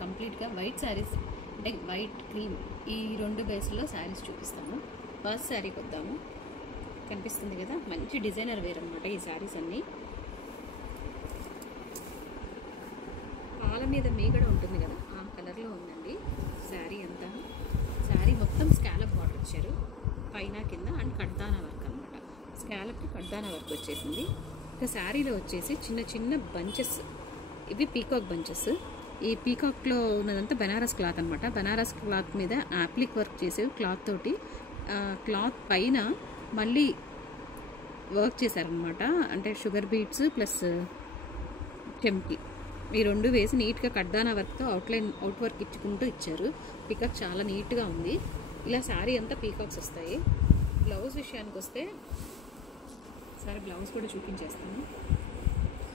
కంప్లీట్గా వైట్ శారీస్ అంటే white cream ఈ రెండు బేస్లో శారీస్ చూపిస్తాము. ఫస్ట్ శారీకి వద్దాము. కనిపిస్తుంది కదా, మంచి డిజైనర్ వేర్ అనమాట ఈ శారీస్ అన్నీ. పాల మీద మీగడ ఉంటుంది కదా, ఆ కలర్లో ఉందండి శారీ అంతా. శారీ మొత్తం స్కాలప్ బార్డర్ ఇచ్చారు పైన కింద, అండ్ కడ్దానా వర్క్ అనమాట. స్కాలప్కి కడ్దానా వర్క్ వచ్చేసింది. ఇంకా శారీలో వచ్చేసి చిన్న చిన్న బంచెస్, ఇవి పీకాక్ బంచెస్. ఈ పీకాక్లో ఉన్నదంతా బనారస్ క్లాత్ అనమాట. బనారస్ క్లాత్ మీద యాప్లిక్ వర్క్ చేసే క్లాత్ తోటి క్లాత్ పైన మళ్ళీ వర్క్ చేశారనమాట. అంటే షుగర్ బీట్స్ ప్లస్ చెంకి ఈ రెండు వేసి నీట్గా కడ్దానా వర్క్తో అవుట్ వర్క్ ఇచ్చుకుంటూ ఇచ్చారు. పీకాక్ చాలా నీట్గా ఉంది. ఇలా శారీ అంతా పీకాక్స్ వస్తాయి. బ్లౌజ్ విషయానికి వస్తే సరే బ్లౌజ్ కూడా చూపించేస్తాను.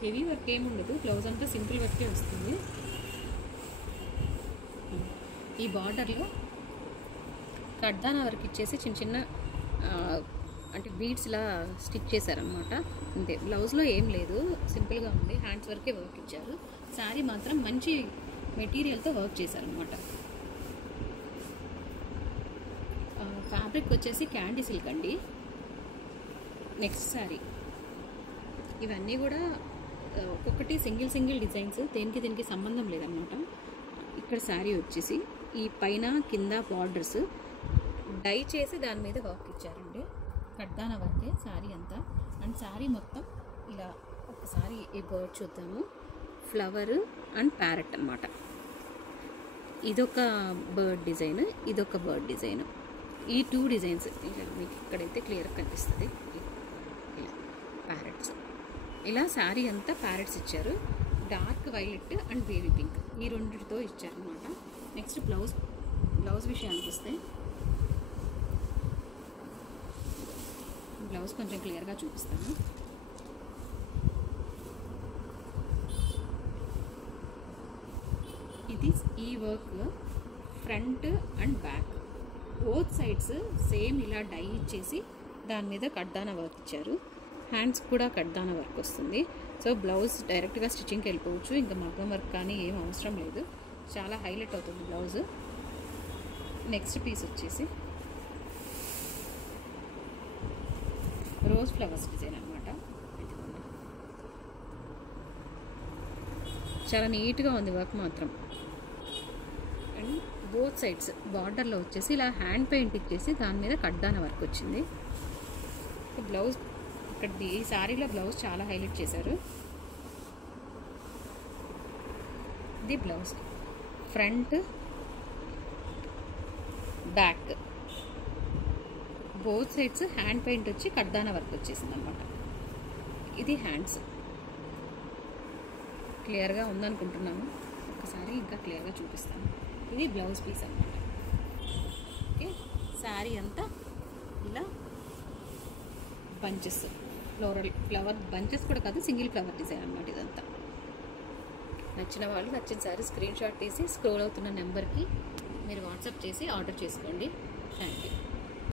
హెవీ వర్క్ ఏముండదు, బ్లౌజ్ అంతా సింపుల్ వర్కే వస్తుంది. ఈ బార్డర్లో కడ్దానా వర్క్ ఇచ్చేసి చిన్న చిన్న అంటే బీడ్స్ ఇలా స్టిచ్ చేశారనమాట. అంతే, బ్లౌజ్లో ఏం లేదు, సింపుల్గా ఉంది. హ్యాండ్స్ వరకే వర్క్ ఇచ్చారు. శారీ మాత్రం మంచి మెటీరియల్తో వర్క్ చేశారనమాట. ఫ్యాబ్రిక్ వచ్చేసి క్యాండీ సిల్క్ అండి. నెక్స్ట్ శారీ, ఇవన్నీ కూడా ఒక్కొక్కటి సింగిల్ డిజైన్స్, దేనికి సంబంధం లేదనమాట. ఇక్కడ శారీ వచ్చేసి ఈ పైన కింద బార్డర్స్ డై చేసి దాని మీద వర్క్ ఇచ్చారండి. కడ్దానా వర్కే శారీ అంతా. అండ్ శారీ మొత్తం ఇలా ఒకసారి ఈ బర్డ్ చూద్దాము. ఫ్లవర్ అండ్ ప్యారెట్ అనమాట. ఇదొక బర్డ్ డిజైన్, ఇదొక బర్డ్ డిజైన్. ఈ టూ డిజైన్స్ మీకు ఇక్కడైతే క్లియర్గా కనిపిస్తుంది. ఇలా ప్యారెట్స్, ఇలా శారీ అంతా ప్యారెట్స్ ఇచ్చారు. Dark violet and baby pink ఈ రెండిటితో ఇచ్చారనమాట. నెక్స్ట్ బ్లౌజ్ విషయానికి వస్తే, బ్లౌజ్ కొంచెం క్లియర్గా చూపిస్తాను. ఇది ఈ work front and back both sides same ఇలా డై ఇచ్చేసి దాని మీద కడ్దానా వర్క్ ఇచ్చారు. హ్యాండ్స్ కూడా కడ్దానా వర్క్ వస్తుంది. సో బ్లౌజ్ డైరెక్ట్గా స్టిచ్చింగ్కి వెళ్ళిపోవచ్చు, ఇంకా మగ్గం వర్క్ కానీ ఏం అవసరం లేదు. చాలా హైలైట్ అవుతుంది బ్లౌజ్. నెక్స్ట్ పీస్ వచ్చేసి రోజ్ ఫ్లవర్స్ డిజైన్ అనమాట. చాలా నీట్గా ఉంది వర్క్ మాత్రం. అండ్ బోత్ సైడ్స్ బార్డర్లో వచ్చేసి ఇలా హ్యాండ్ పెయింట్ ఇచ్చేసి దాని మీద కడ్దానా వర్క్ వచ్చింది. బ్లౌజ్ ఇక్కడ ఈ శారీలో బ్లౌజ్ చాలా హైలైట్ చేశారు. ఇది blouse front back both sides hand paint వచ్చి కడ్దానా వర్క్ వచ్చేసింది అనమాట. ఇది హ్యాండ్స్. క్లియర్గా ఉందనుకుంటున్నాను, ఒకసారి ఇంకా క్లియర్గా చూపిస్తాను. ఇది బ్లౌజ్ పీస్ అనమాట. ఓకే, శారీ అంతా ఇలా బంచెస్, ఫ్లవర్ బంచెస్ కూడా కాదు, సింగిల్ ఫ్లవర్ డిజైన్ అనమాట ఇదంతా. నచ్చిన వాళ్ళు నచ్చిన శారీ స్క్రీన్ షాట్ తీసి స్క్రోల్ అవుతున్న నెంబర్కి మీరు వాట్సాప్ చేసి ఆర్డర్ చేసుకోండి. Thank you.